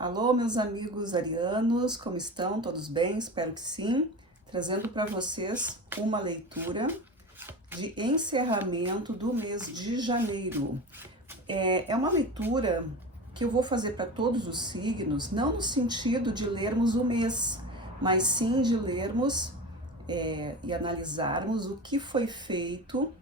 Alô, meus amigos arianos, como estão? Todos bem? Espero que sim. Trazendo para vocês uma leitura de encerramento do mês de janeiro. É uma leitura que eu vou fazer para todos os signos, não no sentido de lermos o mês, mas sim de lermos e analisarmos o que foi feito,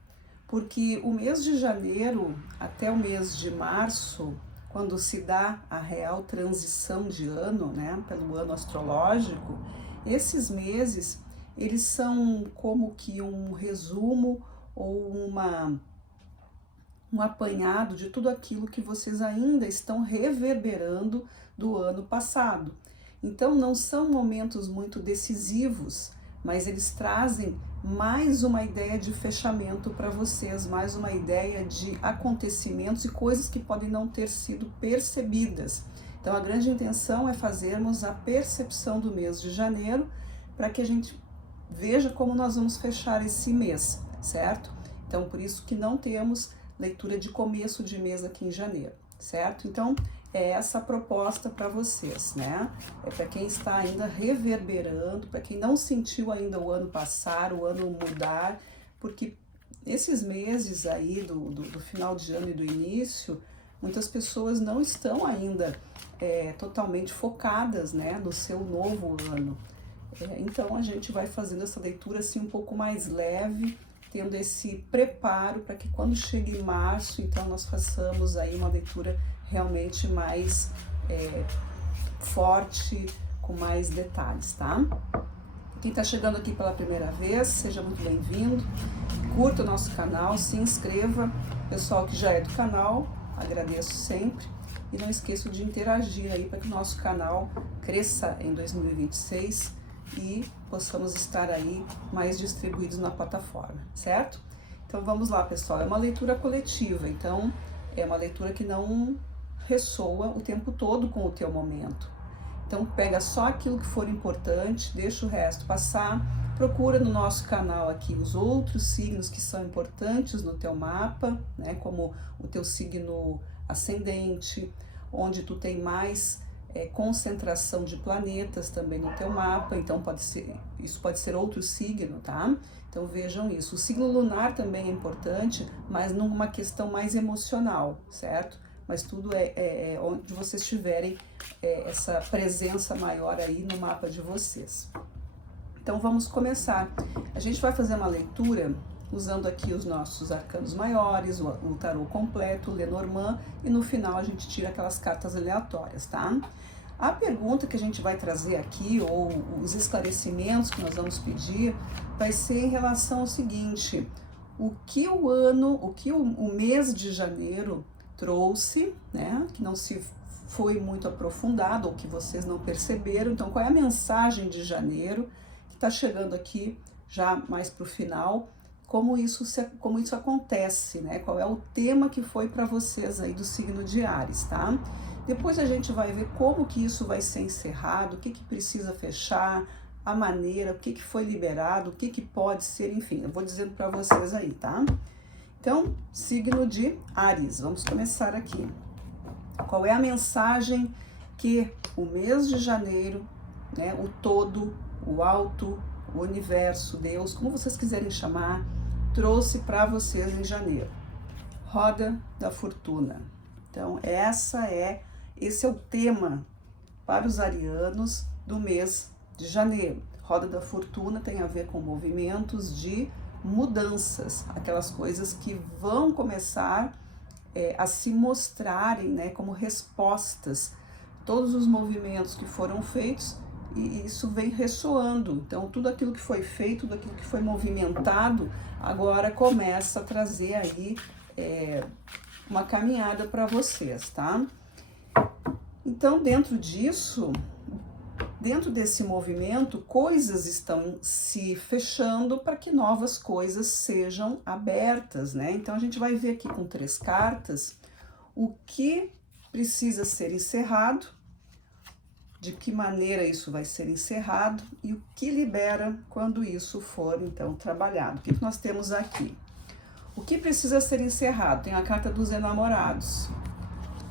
porque o mês de janeiro até o mês de março, quando se dá a real transição de ano, né, pelo ano astrológico, esses meses, eles são como que um resumo ou um apanhado de tudo aquilo que vocês ainda estão reverberando do ano passado. Então não são momentos muito decisivos, mas eles trazem mais uma ideia de fechamento para vocês, mais uma ideia de acontecimentos e coisas que podem não ter sido percebidas. Então a grande intenção é fazermos a percepção do mês de janeiro para que a gente veja como nós vamos fechar esse mês, certo? Então por isso que não temos leitura de começo de mês aqui em janeiro, certo? Então é essa a proposta para vocês, né? É para quem está ainda reverberando, para quem não sentiu ainda o ano passar, o ano mudar, porque esses meses aí do final de ano e do início, muitas pessoas não estão ainda totalmente focadas, né, no seu novo ano. Então a gente vai fazendo essa leitura assim um pouco mais leve, tendo esse preparo para que quando chegue março, então nós façamos aí uma leitura realmente mais forte, com mais detalhes, tá? Quem está chegando aqui pela primeira vez, seja muito bem-vindo, curta o nosso canal, se inscreva, pessoal que já é do canal, agradeço sempre, e não esqueça de interagir aí para que o nosso canal cresça em 2026 e possamos estar aí mais distribuídos na plataforma, certo? Então vamos lá, pessoal, é uma leitura coletiva, então é uma leitura que não ressoa o tempo todo com o teu momento. Então pega só aquilo que for importante, deixa o resto passar, procura no nosso canal aqui os outros signos que são importantes no teu mapa, né, como o teu signo ascendente, onde tu tem mais concentração de planetas também no teu mapa, então isso pode ser outro signo, tá? Então vejam isso. O signo lunar também é importante, mas numa questão mais emocional, certo? Mas tudo é onde vocês tiverem essa presença maior aí no mapa de vocês. Então vamos começar. A gente vai fazer uma leitura usando aqui os nossos arcanos maiores, o tarô completo, o Lenormand, e no final a gente tira aquelas cartas aleatórias, tá? A pergunta que a gente vai trazer aqui, ou os esclarecimentos que nós vamos pedir, vai ser em relação ao seguinte: o que o mês de janeiro trouxe, né, que não se foi muito aprofundado, ou que vocês não perceberam. Então, qual é a mensagem de janeiro, que está chegando aqui já mais para o final, como isso acontece, né, qual é o tema que foi para vocês aí do signo de Áries, tá? Depois a gente vai ver como que isso vai ser encerrado, o que precisa fechar, a maneira, o que foi liberado, o que pode ser, enfim, eu vou dizendo para vocês aí, tá? Então, signo de Áries, vamos começar aqui. Qual é a mensagem que o mês de janeiro, né, o todo, o alto, o universo, Deus, como vocês quiserem chamar, trouxe para vocês em janeiro? Roda da Fortuna. Então, esse é o tema para os arianos do mês de janeiro. Roda da Fortuna tem a ver com movimentos de mudanças, aquelas coisas que vão começar a se mostrarem, né, como respostas, todos os movimentos que foram feitos, e isso vem ressoando. Então tudo aquilo que foi feito, tudo aquilo que foi movimentado, agora começa a trazer aí uma caminhada para vocês, tá? Então dentro desse movimento, coisas estão se fechando para que novas coisas sejam abertas, né? Então a gente vai ver aqui com 3 cartas o que precisa ser encerrado, de que maneira isso vai ser encerrado e o que libera quando isso for então trabalhado. O que nós temos aqui? O que precisa ser encerrado? Tem a carta dos enamorados.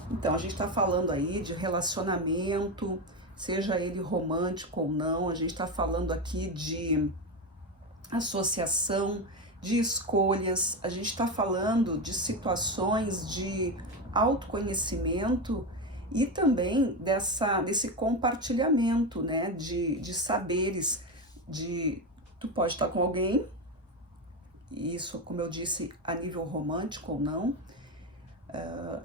Então, a gente está falando aí de relacionamento, seja ele romântico ou não, a gente está falando aqui de associação, de escolhas, a gente está falando de situações de autoconhecimento e também desse compartilhamento, né, de saberes, tu pode estar com alguém, isso, como eu disse, a nível romântico ou não,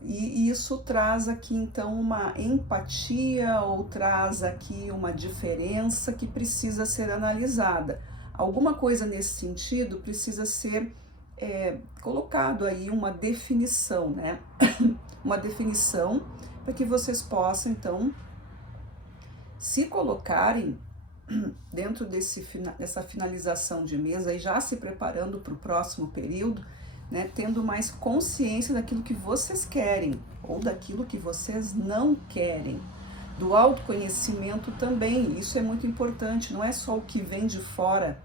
e isso traz aqui então uma empatia ou traz aqui uma diferença que precisa ser analisada. Alguma coisa nesse sentido precisa ser colocado aí uma definição, né? Uma definição para que vocês possam então se colocarem dentro dessa finalização de mês, aí já se preparando para o próximo período, né, tendo mais consciência daquilo que vocês querem ou daquilo que vocês não querem. Do autoconhecimento também, isso é muito importante, não é só o que vem de fora,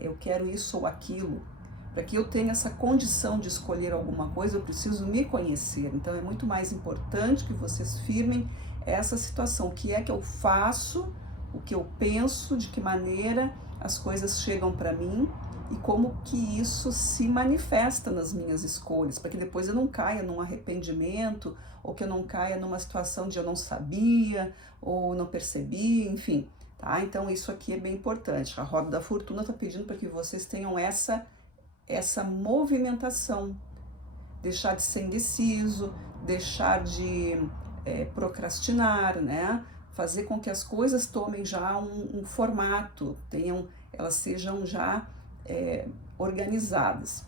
eu quero isso ou aquilo. Para que eu tenha essa condição de escolher alguma coisa, eu preciso me conhecer. Então é muito mais importante que vocês firmem essa situação. O que é que eu faço, o que eu penso, de que maneira as coisas chegam para mim e como que isso se manifesta nas minhas escolhas, para que depois eu não caia num arrependimento ou que eu não caia numa situação de eu não sabia ou não percebi, enfim, tá? Então isso aqui é bem importante. A roda da fortuna está pedindo para que vocês tenham essa movimentação, deixar de ser indeciso, deixar de procrastinar, né? Fazer com que as coisas tomem já um formato, elas sejam já organizadas.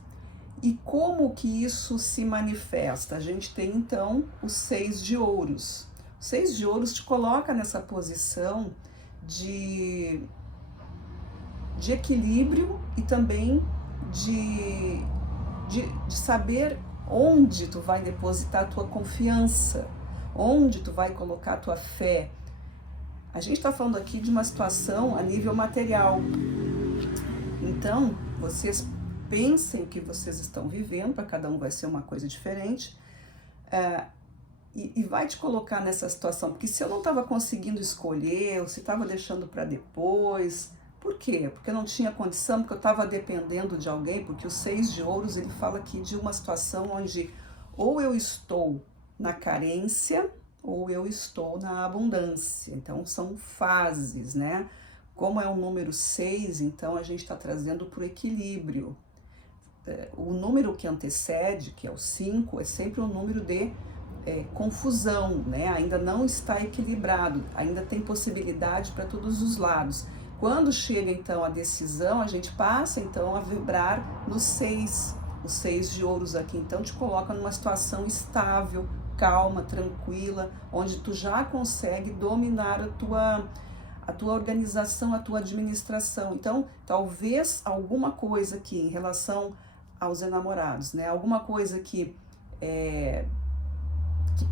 E como que isso se manifesta? A gente tem então o 6 de ouros. O 6 de ouros te coloca nessa posição de equilíbrio e também de saber onde tu vai depositar a tua confiança, onde tu vai colocar a tua fé. A gente está falando aqui de uma situação a nível material. Então, vocês pensem o que vocês estão vivendo, para cada um vai ser uma coisa diferente, e vai te colocar nessa situação, porque se eu não estava conseguindo escolher, ou se estava deixando para depois, por quê? Porque eu não tinha condição, porque eu estava dependendo de alguém, porque o 6 de ouros, ele fala aqui de uma situação onde ou eu estou na carência, ou eu estou na abundância. Então, são fases, né? Como é o número 6, então a gente está trazendo para o equilíbrio. O número que antecede, que é o 5, é sempre um número de confusão, né? Ainda não está equilibrado, ainda tem possibilidade para todos os lados. Quando chega então a decisão, a gente passa então a vibrar no 6. O 6 de ouros aqui então te coloca numa situação estável, calma, tranquila, onde tu já consegue dominar a tua organização, a tua administração. Então, talvez alguma coisa aqui em relação aos enamorados, né? Alguma coisa que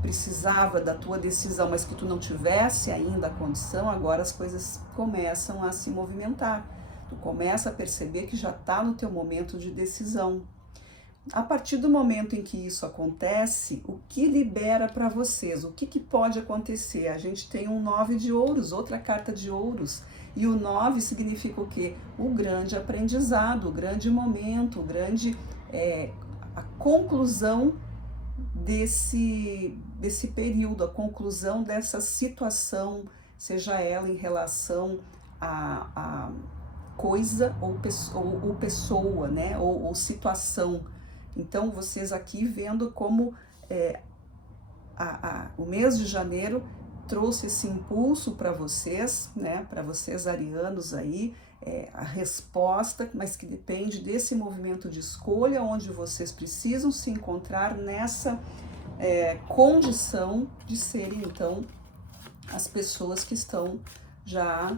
precisava da tua decisão, mas que tu não tivesse ainda a condição, agora as coisas começam a se movimentar. Tu começa a perceber que já está no teu momento de decisão. A partir do momento em que isso acontece, o que libera para vocês? O que pode acontecer? A gente tem um 9 de ouros, outra carta de ouros, e o 9 significa o quê? O grande aprendizado, o grande momento, a conclusão desse período, a conclusão dessa situação, seja ela em relação a coisa ou pessoa, né? Ou situação. Então, vocês aqui vendo como o mês de janeiro trouxe esse impulso para vocês, né? Para vocês arianos aí, a resposta, mas que depende desse movimento de escolha, onde vocês precisam se encontrar nessa condição de serem, então, as pessoas que estão já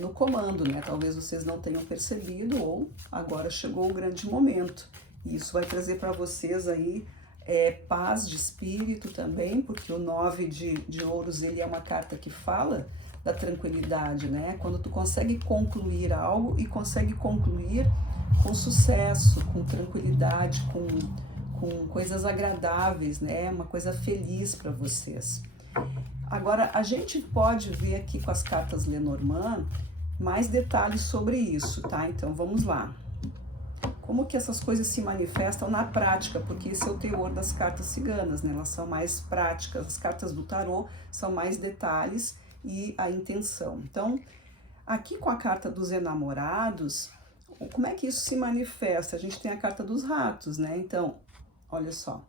no comando, né? Talvez vocês não tenham percebido ou agora chegou o grande momento. Isso vai trazer para vocês aí paz de espírito também, porque o 9 de ouros, ele é uma carta que fala da tranquilidade, né? Quando tu consegue concluir algo e consegue concluir com sucesso, com tranquilidade, com com coisas agradáveis, né? Uma coisa feliz para vocês. Agora, a gente pode ver aqui com as cartas Lenormand mais detalhes sobre isso, tá? Então, vamos lá. Como que essas coisas se manifestam na prática? Porque esse é o teor das cartas ciganas, né? Elas são mais práticas. As cartas do tarô são mais detalhes e a intenção. Então, aqui com a carta dos enamorados, como é que isso se manifesta? A gente tem a carta dos ratos, né? Então, olha só,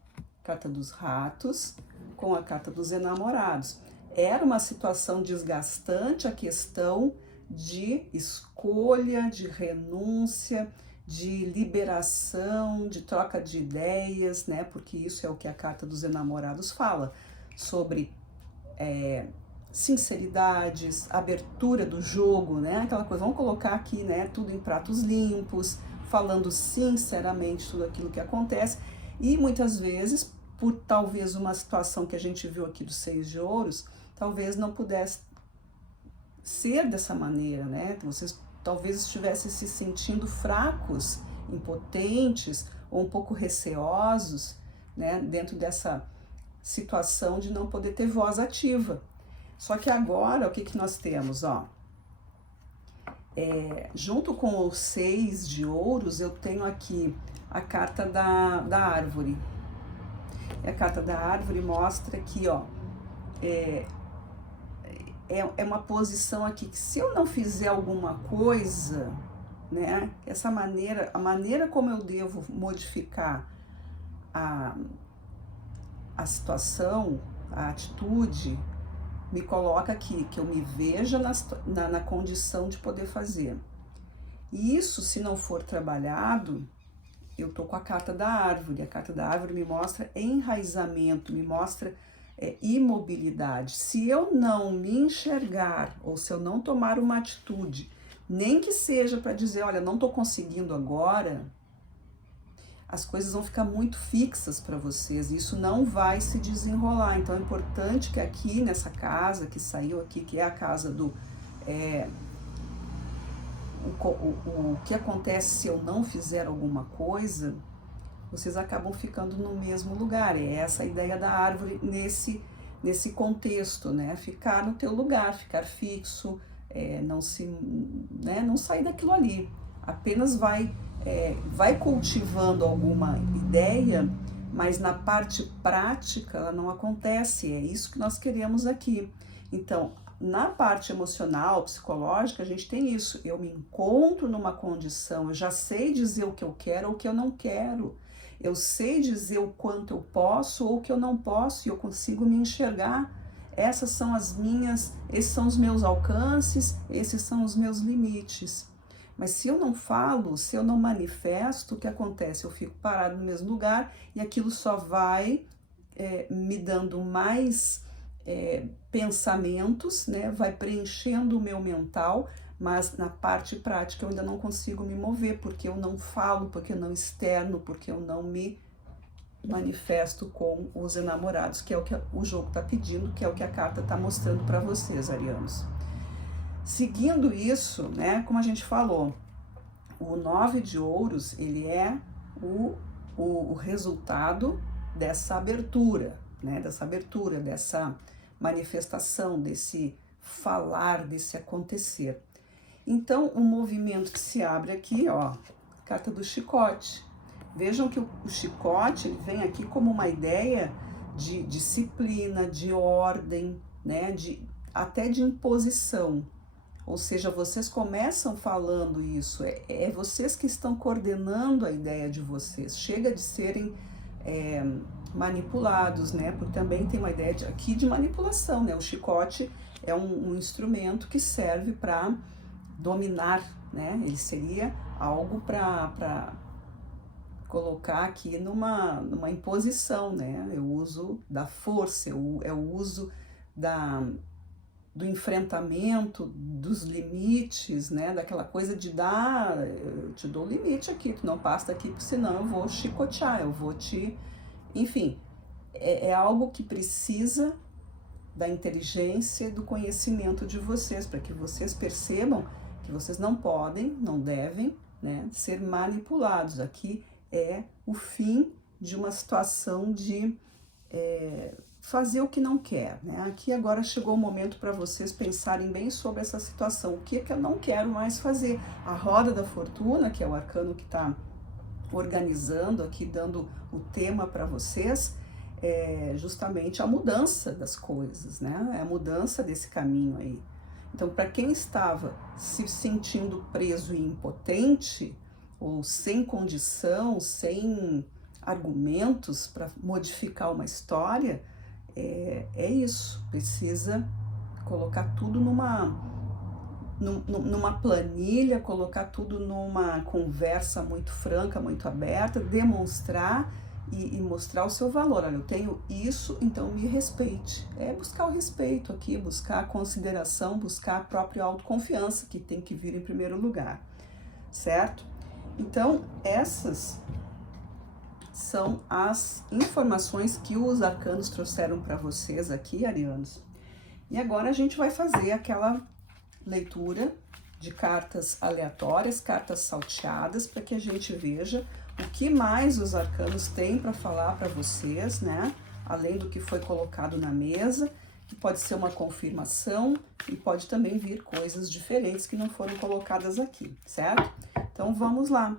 carta dos ratos com a carta dos enamorados. Era uma situação desgastante a questão de escolha, de renúncia, de liberação, de troca de ideias, né? Porque isso é o que a carta dos enamorados fala, sobre sinceridades, abertura do jogo, né? Aquela coisa, vamos colocar aqui, né? Tudo em pratos limpos, falando sinceramente tudo aquilo que acontece. E muitas vezes, por talvez uma situação que a gente viu aqui do 6 de ouros, talvez não pudesse ser dessa maneira, né? Vocês talvez estivessem se sentindo fracos, impotentes ou um pouco receosos, né? Dentro dessa situação de não poder ter voz ativa. Só que agora, o que que nós temos, ó? Junto com o 6 de ouros, eu tenho aqui a carta da árvore. E a carta da árvore mostra aqui, ó, é uma posição aqui que se eu não fizer alguma coisa, né, essa maneira, a maneira como eu devo modificar a situação, a atitude, me coloca aqui, que eu me veja na condição de poder fazer. E isso, se não for trabalhado, eu tô com a carta da árvore. A carta da árvore me mostra enraizamento, me mostra imobilidade. Se eu não me enxergar, ou se eu não tomar uma atitude, nem que seja para dizer, olha, não tô conseguindo agora, as coisas vão ficar muito fixas para vocês, e isso não vai se desenrolar. Então é importante que aqui nessa casa, que saiu aqui, que é a casa do... o que acontece se eu não fizer alguma coisa, vocês acabam ficando no mesmo lugar. É essa a ideia da árvore nesse contexto, né? Ficar no teu lugar, ficar fixo, não sair daquilo ali. Apenas vai cultivando alguma ideia, mas na parte prática ela não acontece. É isso que nós queremos aqui. Então, na parte emocional, psicológica, a gente tem isso. Eu me encontro numa condição, eu já sei dizer o que eu quero ou o que eu não quero. Eu sei dizer o quanto eu posso ou o que eu não posso, e eu consigo me enxergar. Esses são os meus alcances, esses são os meus limites. Mas se eu não falo, se eu não manifesto, o que acontece? Eu fico parado no mesmo lugar e aquilo só vai me dando mais pensamentos, né? Vai preenchendo o meu mental, mas na parte prática eu ainda não consigo me mover, porque eu não falo, porque eu não externo, porque eu não me manifesto com os enamorados, que é o que o jogo está pedindo, que é o que a carta está mostrando para vocês, arianos. Seguindo isso, né, como a gente falou, o 9 de ouros, ele é o resultado dessa abertura, né, dessa manifestação, desse falar, desse acontecer. Então, o movimento que se abre aqui, ó, carta do chicote. Vejam que o chicote, ele vem aqui como uma ideia de disciplina, de ordem, né, até de imposição. Ou seja, vocês começam falando isso, é vocês que estão coordenando a ideia de vocês. Chega de serem manipulados, né? Porque também tem uma ideia aqui de manipulação, né? O chicote é um instrumento que serve para dominar, né? Ele seria algo para colocar aqui numa imposição, né? É o uso da força, é o uso do enfrentamento, dos limites, né? Daquela coisa de eu te dou o limite aqui, tu não passa daqui, porque senão eu vou chicotear, eu vou te... Enfim, é algo que precisa da inteligência e do conhecimento de vocês, para que vocês percebam que vocês não podem, não devem, né, ser manipulados. Aqui é o fim de uma situação de fazer o que não quer, né? Aqui agora chegou o momento para vocês pensarem bem sobre essa situação. O que é que eu não quero mais fazer? A roda da fortuna, que é o arcano que está organizando aqui, dando o tema para vocês, é justamente a mudança das coisas, né? É a mudança desse caminho aí. Então, para quem estava se sentindo preso e impotente, ou sem condição, sem argumentos para modificar uma história, é isso. Precisa colocar tudo numa planilha, colocar tudo numa conversa muito franca, muito aberta, demonstrar e mostrar o seu valor. Olha, eu tenho isso, então me respeite. É buscar o respeito aqui, buscar a consideração, buscar a própria autoconfiança, que tem que vir em primeiro lugar, certo? Então, essas são as informações que os arcanos trouxeram para vocês aqui, arianos. E agora a gente vai fazer aquela leitura de cartas aleatórias, cartas salteadas, para que a gente veja o que mais os arcanos têm para falar para vocês, né? Além do que foi colocado na mesa, que pode ser uma confirmação e pode também vir coisas diferentes que não foram colocadas aqui, certo? Então vamos lá.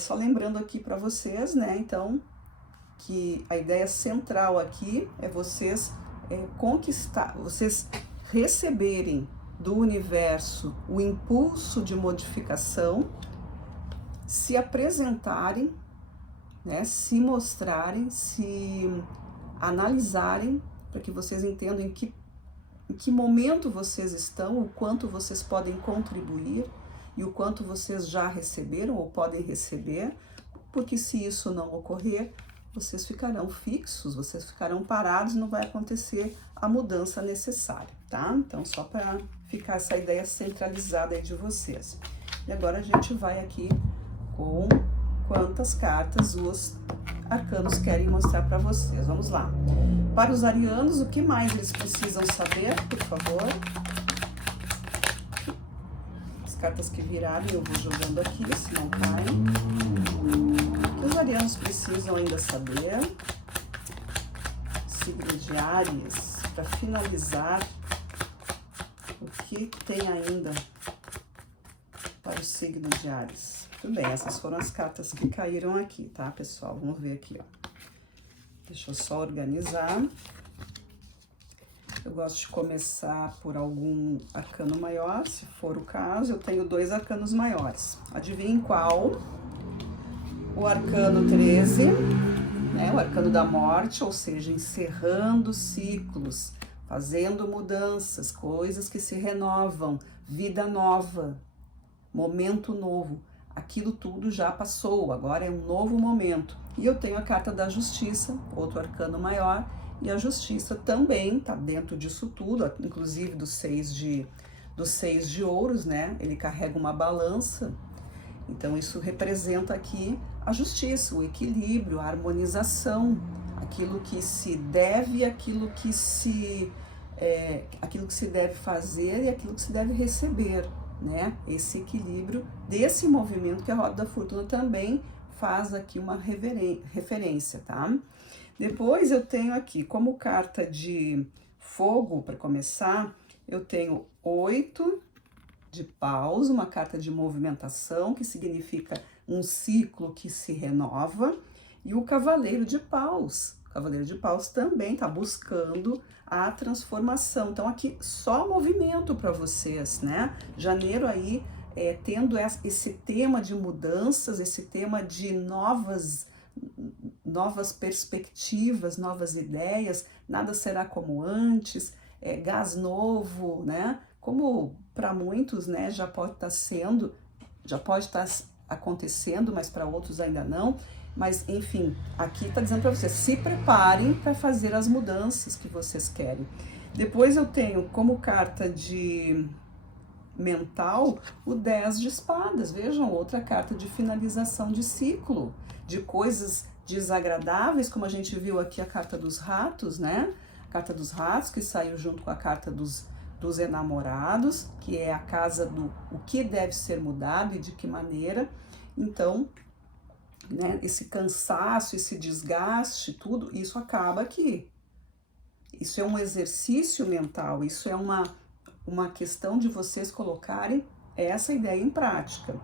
Só lembrando aqui para vocês, né? Então, que a ideia central aqui é vocês conquistar, vocês receberem do universo o impulso de modificação, se apresentarem, né, se mostrarem, se analisarem, para que vocês entendam em que momento vocês estão, o quanto vocês podem contribuir e o quanto vocês já receberam ou podem receber, porque se isso não ocorrer, vocês ficarão fixos, vocês ficarão parados, não vai acontecer a mudança necessária, tá? Então, só para ficar essa ideia centralizada aí de vocês. E agora a gente vai aqui com quantas cartas os arcanos querem mostrar para vocês. Vamos lá. Para os arianos, o que mais eles precisam saber, por favor? As cartas que virarem eu vou jogando aqui, se não caem. O que os arianos precisam ainda saber? Signo de Áries, para finalizar, o que tem ainda para o signo de Áries? Tudo bem, essas foram as cartas que caíram aqui, tá, pessoal? Vamos ver aqui, ó. Deixa eu só organizar. Eu gosto de começar por algum arcano maior, se for o caso. Eu tenho 2 arcanos maiores. Adivinhem qual? O arcano 13, né? O arcano da morte, ou seja, encerrando ciclos, fazendo mudanças, coisas que se renovam, vida nova, momento novo. Aquilo tudo já passou, agora é um novo momento. E eu tenho a carta da justiça, outro arcano maior, e a justiça também está dentro disso tudo, inclusive dos 6 de ouros, né? Ele carrega uma balança, então isso representa aqui a justiça, o equilíbrio, a harmonização, aquilo que se deve, aquilo que se deve fazer e aquilo que se deve receber, né? Esse equilíbrio desse movimento que a roda da fortuna também faz aqui uma referência, tá? Depois eu tenho aqui, como carta de fogo, para começar, eu tenho 8 de paus, uma carta de movimentação, que significa um ciclo que se renova, e o cavaleiro de paus. O cavaleiro de paus também está buscando a transformação. Então, aqui só movimento para vocês, né? Janeiro aí tendo esse tema de mudanças, esse tema de novas perspectivas, novas ideias, nada será como antes, gás novo, né? Como para muitos, né, já pode estar acontecendo, mas para outros ainda não. Mas, enfim, aqui está dizendo para vocês, se preparem para fazer as mudanças que vocês querem. Depois eu tenho como carta de mental o 10 de espadas. Vejam, outra carta de finalização de ciclo, de coisas desagradáveis, como a gente viu aqui a carta dos ratos, né? A carta dos ratos que saiu junto com a carta dos enamorados, que é a casa do o que deve ser mudado e de que maneira. Então, né, esse cansaço, esse desgaste, tudo, isso acaba aqui. Isso é um exercício mental, isso é uma questão de vocês colocarem essa ideia em prática.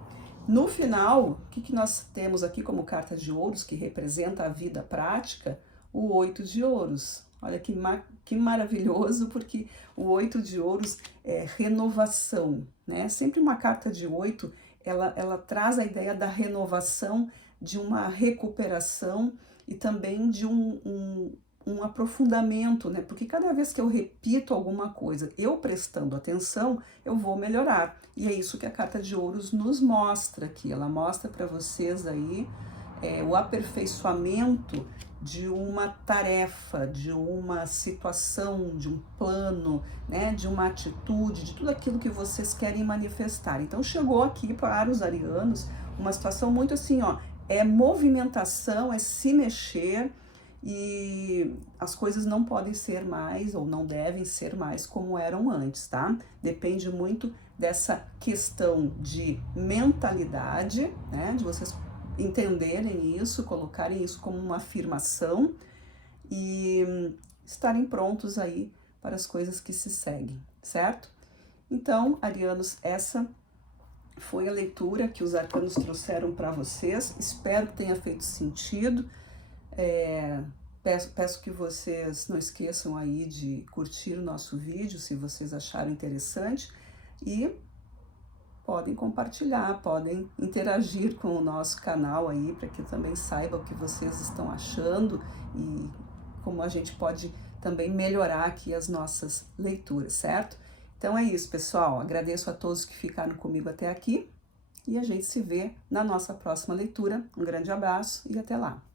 No final, o que nós temos aqui como carta de ouros, que representa a vida prática? O 8 de ouros. Olha que maravilhoso, porque o 8 de ouros é renovação, né? Sempre uma carta de 8, ela traz a ideia da renovação, de uma recuperação e também de um aprofundamento, né? Porque cada vez que eu repito alguma coisa, eu prestando atenção, eu vou melhorar. E é isso que a carta de ouros nos mostra aqui. Ela mostra para vocês aí o aperfeiçoamento de uma tarefa, de uma situação, de um plano, né? De uma atitude, de tudo aquilo que vocês querem manifestar. Então chegou aqui para os arianos uma situação muito assim, ó, é movimentação, é se mexer, e as coisas não podem ser mais ou não devem ser mais como eram antes, tá? Depende muito dessa questão de mentalidade, né? De vocês entenderem isso, colocarem isso como uma afirmação e estarem prontos aí para as coisas que se seguem, certo? Então, arianos, essa foi a leitura que os arcanos trouxeram para vocês. Espero que tenha feito sentido. Peço que vocês não esqueçam aí de curtir o nosso vídeo, se vocês acharam interessante, e podem compartilhar, podem interagir com o nosso canal aí, para que eu também saiba o que vocês estão achando e como a gente pode também melhorar aqui as nossas leituras, certo? Então é isso, pessoal. Agradeço a todos que ficaram comigo até aqui e a gente se vê na nossa próxima leitura. Um grande abraço e até lá!